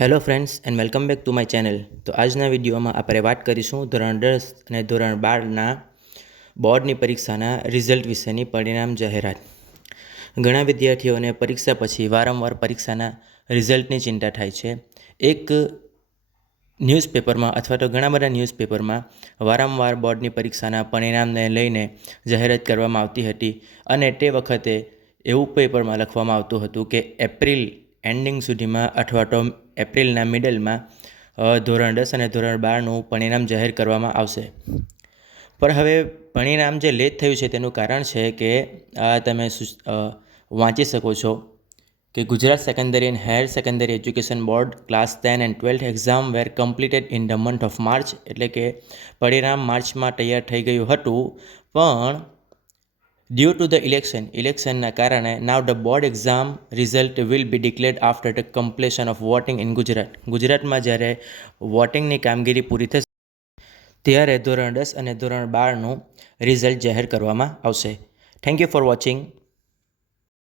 Hello friends and welcome back to my channel. તો આજના વિડીયોમાં આપણે વાત કરીશું ધોરણ 10 અને ધોરણ 12ના બોર્ડની પરીક્ષાના રિઝલ્ટ વિશેની પરિણામ જાહેરાત. ઘણા વિદ્યાર્થીઓને પરીક્ષા પછી વારંવાર પરીક્ષાના રિઝલ્ટની ચિંતા થાય છે. એક ન્યૂઝપેપરમાં અથવા તો ઘણા બધા ન્યૂઝપેપરમાં વારંવાર બોર્ડની પરીક્ષાના પરિણામને લઈને જાહેરાત કરવામાં આવતી હતી અને તે વખતે એવું પેપરમાં લખવામાં આવતું હતું કે એપ્રિલ એન્ડિંગ સુધીમાં અથવા તો એપ્રિલના મિડલમાં ધોરણ 10 અને ધોરણ 12નું પરિણામ જાહેર કરવામાં આવશે. પણ હવે પરિણામ જે લેટ થયું છે તેનું કારણ છે કે તમે વાંચી શકો છો કે Gujarat secondary and higher secondary education board class 10 and 12th exam were completed in the month of March. એટલે કે પરિણામ માર્ચમાં તૈયાર થઈ ગયું હતું, પણ ડ્યુ ટુ ધ ઇલેક્શનના કારણે નાવ the board exam result will be declared after the completion of voting in ગુજરાતમાં જ્યારે વોટિંગની કામગીરી પૂરી થશે ત્યારે ધોરણ 10 અને ધોરણ 12નું રિઝલ્ટ જાહેર કરવામાં આવશે. Thank you for watching.